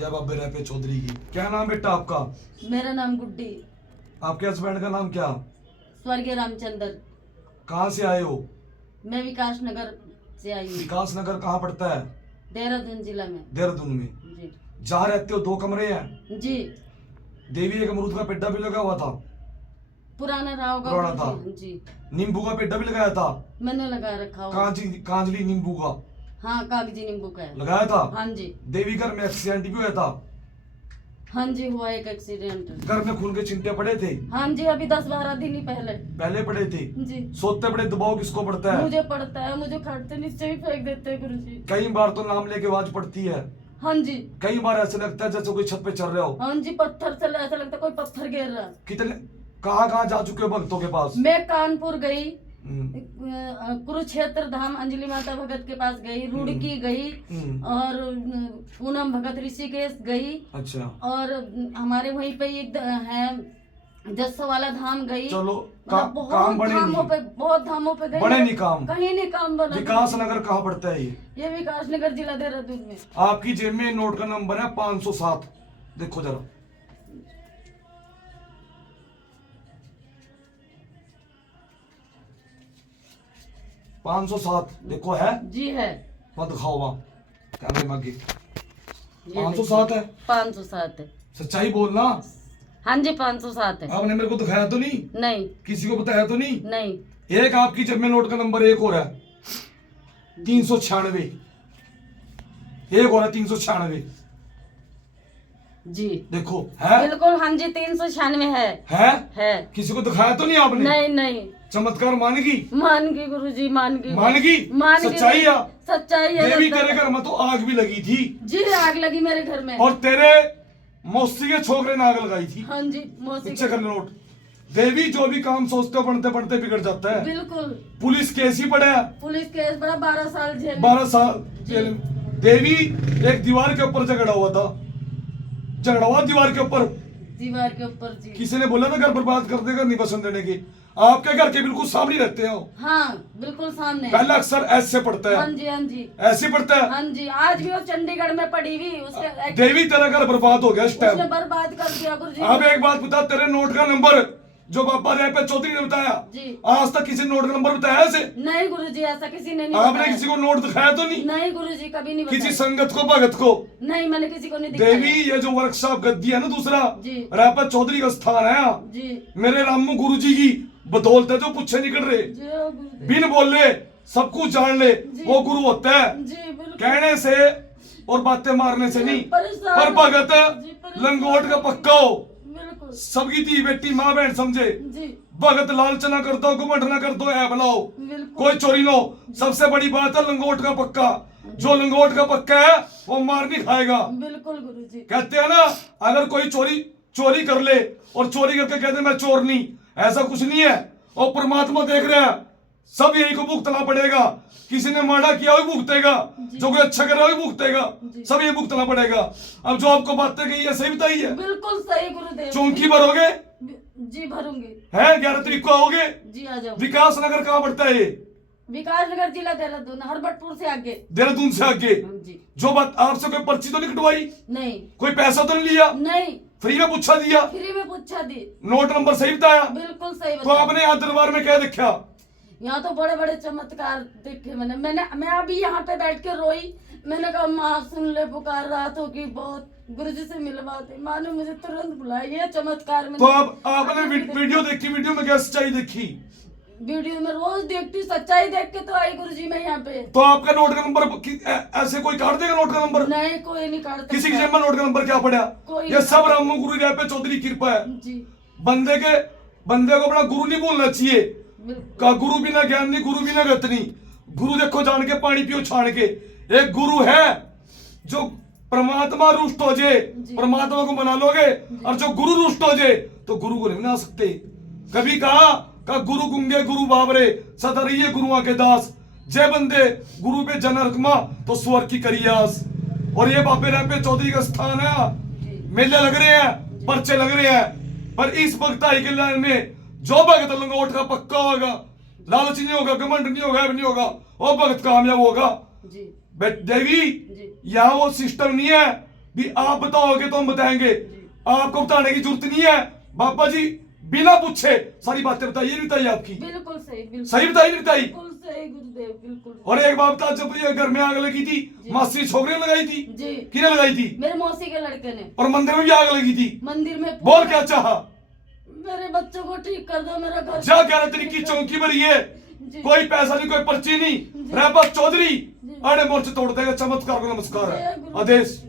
जब आप बेरा पे चौधरी की क्या नाम बेटा आपका? मेरा नाम गुड्डी। आपके हस्बैंड का नाम क्या? स्वर्गीय रामचंद्र। कहाँ से आए हो? मैं विकास नगर से आई हूँ। विकास नगर कहाँ पड़ता है? देहरादून जिला में। देहरादून में। जी जहाँ रहते हो 2 कमरे हैं? जी। देवी एक अमरूद का पेड्डा भी लगा हुआ था? पुराना रहा होगा। पुराना था। जी। नींबू का पेड्डा भी लगाया था? मैंने लगा रखा होगा। कांजली नींबू का हाँ, कागजी नींबू का है। लगाया था? हाँ जी। देवी घर में एक्सीडेंट भी हुआ था? हाँ जी, हुआ एक एक्सीडेंट। घर में खून के छिंटे पड़े थे? हाँ जी, अभी 10-12 दिन ही पहले पड़े थे? जी। सोते बड़े दबाव किसको पड़ता है? मुझे पड़ता है, मुझे खड़ते नीचे भी फेंक देते हैं गुरुजी। कई बार तो नाम लेके आवाज पड़ती है। हाँ जी। कई बार ऐसे लगता है जैसे कोई छत पे चल रहे हो। हाँ जी, पत्थर से ऐसा लगता है कोई पत्थर गिर रहा। कितने कहाँ जा चुके हो भक्तों के पास? मैं कानपुर गई, हम्म, कुरुक्षेत्र धाम अंजलि माता भगत के पास गई, रुड़की गई और पूनम भगत ऋषिकेश गई। अच्छा। और हमारे वहीं पे एक है जस्सवाला धाम गई। चलो मतलब काम बने बहुत धामों पे गई। बने नहीं काम? कहीं नहीं काम बना। विकास नगर कहाँ पड़ता है ये विकास नगर जिला देहरादून में। आपकी जेब में नोट का नंबर है 507। देखो जरा। पाँच सौ 507 देखो है जी है। मत दिखाओ वहाँ कैमरे में आगे। 507 है? 507 है। सच्चाई बोलना। हाँ जी, 507 है। आपने मेरे को दिखाया तो नहीं? नहीं। किसी को बताया तो नहीं? नहीं। एक आपकी जेब में नोट का नंबर एक और है 396। एक और है 396। जी देखो है? बिल्कुल। हाँ जी, 396 है। किसी को दिखाया तो नहीं आपने? नहीं नहीं। चमत्कार मानेगी? मान गई गुरुजी, मान गई। मान गई। सच्चाई है? सच्चाई है। देवी तेरे घर में तो आग भी लगी थी। जी, आग लगी मेरे घर में। और तेरे मौसी के छोकरे ने आग लगाई थी। हाँ जी, मौसी पीछे कर नोट। देवी जो भी काम सोचते हो बढ़ते बढ़ते बिगड़ जाता है। बिल्कुल। पुलिस केस ही पड़ा है। पुलिस केस बड़ा 12 साल जेल। 12 साल जेल में। देवी एक दीवार के ऊपर झगड़ा हुआ था। झगड़ा हुआ दीवार के ऊपर। दीवार के ऊपर जी। किसी ने बोला था घर बर्बाद कर देगा, नहीं पसंद देने की। आपके घर के बिल्कुल सामने रहते हो। हाँ, बिल्कुल सामने। पहला अक्सर ऐसे पड़ता है। हाँ जी। हाँ जी, ऐसे पड़ता है। हाँ जी। आज भी वो चंडीगढ़ में पड़ी हुई उसके। देवी तेरा घर बर्बाद हो गया इस टाइम। उसने बर्बाद कर दिया गुरुजी। अब एक बात बता, तेरे नोट का नंबर जो पापा रेपे चौधरी ने बताया जी, आज तक किसी नोट का नंबर बताया ऐसे? नहीं गुरुजी, ऐसा किसी ने नहीं आपने बताया। किसी को नोट दिखाया तो नहीं? नहीं गुरुजी, कभी नहीं किसी बताया। संगत को भगत को? नहीं, मैंने किसी को नहीं दिखाया। देवी ये जो वर्कशॉप गद्दी है ना दूसरा जी, रेपे चौधरी का स्थान है जी, मेरे रामू गुरुजी की बदौलत है जो पूछे निकल रहे जी गुरुदेव। बिन बोले सब कुछ जान ले वो गुरु होता है। जी बिल्कुल। कहने से और बातें मारने से नहीं। परेशान पर भगत जी, परेशान। लंगोट का पक्का हो, बिल्कुल सबकी धी बेटी माँ बहन समझे। जी, भगत लालच ना कर दो, घमंड ना कर दो, ऐ बनाओ, बिल्कुल। कोई चोरी ना हो। सबसे बड़ी बात है लंगोट का पक्का। जो लंगोट का पक्का है वो मार नहीं खाएगा। बिल्कुल गुरुजी। कहते हैं ना, अगर कोई चोरी कर ले और चोरी करके कहते मैं चोर नहीं, ऐसा कुछ नहीं है। और परमात्मा देख रहे हैं, सब यही को भुगतना पड़ेगा। किसी ने माड़ा किया वो भुगतेगा, जो कोई अच्छा कर रहा है वो भुगतेगा, सब ये भुगतना पड़ेगा। अब जो आपको बातें कही है सही बताई है? बिल्कुल सही गुरुदेव। चौंकी भरोगे? जी भरूंगी। है 11 तारीख को आओगे? जी आ जाओ। विकास नगर कहाँ पड़ता है ये? विकास नगर जिला देहरादून, हरबटपुर से आगे। देहरादून से आगे। जी। जो बात आपसे कोई पर्ची तो नहीं कटवाई? नहीं। कोई पैसा तो नहीं लिया? नहीं। फ्री में पूछा दिया? फ्री में पूछा दी। नोट नंबर सही बताया? बिल्कुल सही तो बताया। आपने यहाँ दरबार में क्या देखा? यहाँ तो बड़े बड़े चमत्कार देखे मैं अभी यहाँ पे बैठ के रोई। मैंने कहा माँ सुन ले पुकार, रातों की बहुत, गुरुजी से मिलवाते। माँ ने मुझे तुरंत बुलाया। ये चमत्कार में तो अब आपने वीडियो देखी, वीडियो में क्या सच्चाई देखी? वीडियो में रोज देखती, सच्चाई देख के तो आई गुरुजी मैं यहाँ पे। तो आपका नोट का नंबर ऐसे कोई काट देगा नोट का नंबर? नहीं, कोई नहीं काटता। किसी की जेब में नोट का नंबर क्या पड़ा? कोई ये सब रामू गुरु पे चौधरी की कृपा है। जी बंदे को अपना गुरु नहीं बोलना चाहिए। का गुरु बिना ज्ञान नहीं, गुरु बिना गत नहीं। गुरु देखो जान के पानी पियो छान के। एक गुरु है जो परमात्मा रुष्ट हो जाए, परमात्मा को मना लोगे, और जो गुरु रुष्ट हो जाए तो गुरु को नहीं मना सकते। कभी कहा गुरु गुंगे गुरु बाबरे सदरिये गुरुआ के दास, जय बंदे गुरु पे जन रकमा तो स्वर की करियास। और ये बाबे रेपे चौधरी का स्थान है। मेले लग रहे हैं, पर्चे लग रहे हैं, पर इस भक्ताई के लाइन में जो भगत लंगोट का पक्का होगा, लालच नहीं होगा, घमंड नहीं होगा, नहीं होगा, वो भगत कामयाब होगा। जी। देवी जी। यहाँ वो सिस्टम नहीं है भी आप बताओगे तो हम बताएंगे, आपको बताने की जरूरत नहीं है। बाबा जी बिना पूछे सारी बातें बताइए, नहीं बताइए आपकी? बिल्कुल सही, बिल्कुल सही बताई नहीं बताई? बिल्कुल सही गुरुदेव, बिल्कुल। और एक बात था, जब ये घर में आग लगी थी, मासी छोकरी ने लगाई थी? जी, किने लगाई थी? मेरे मौसी के लड़के ने। और मंदिर में भी आग लगी थी? मंदिर में। बोल क्या चाहा? मेरे बच्चों को ठीक कर दो, मेरा घर जा कह रहे तेरी की चौकी भरी है, जी। कोई पैसा नहीं, कोई पर्ची नहीं, रह बस चौधरी अरे मोर्चे तोड़ देगा। चमत्कार को नमस्कार है, आदेश।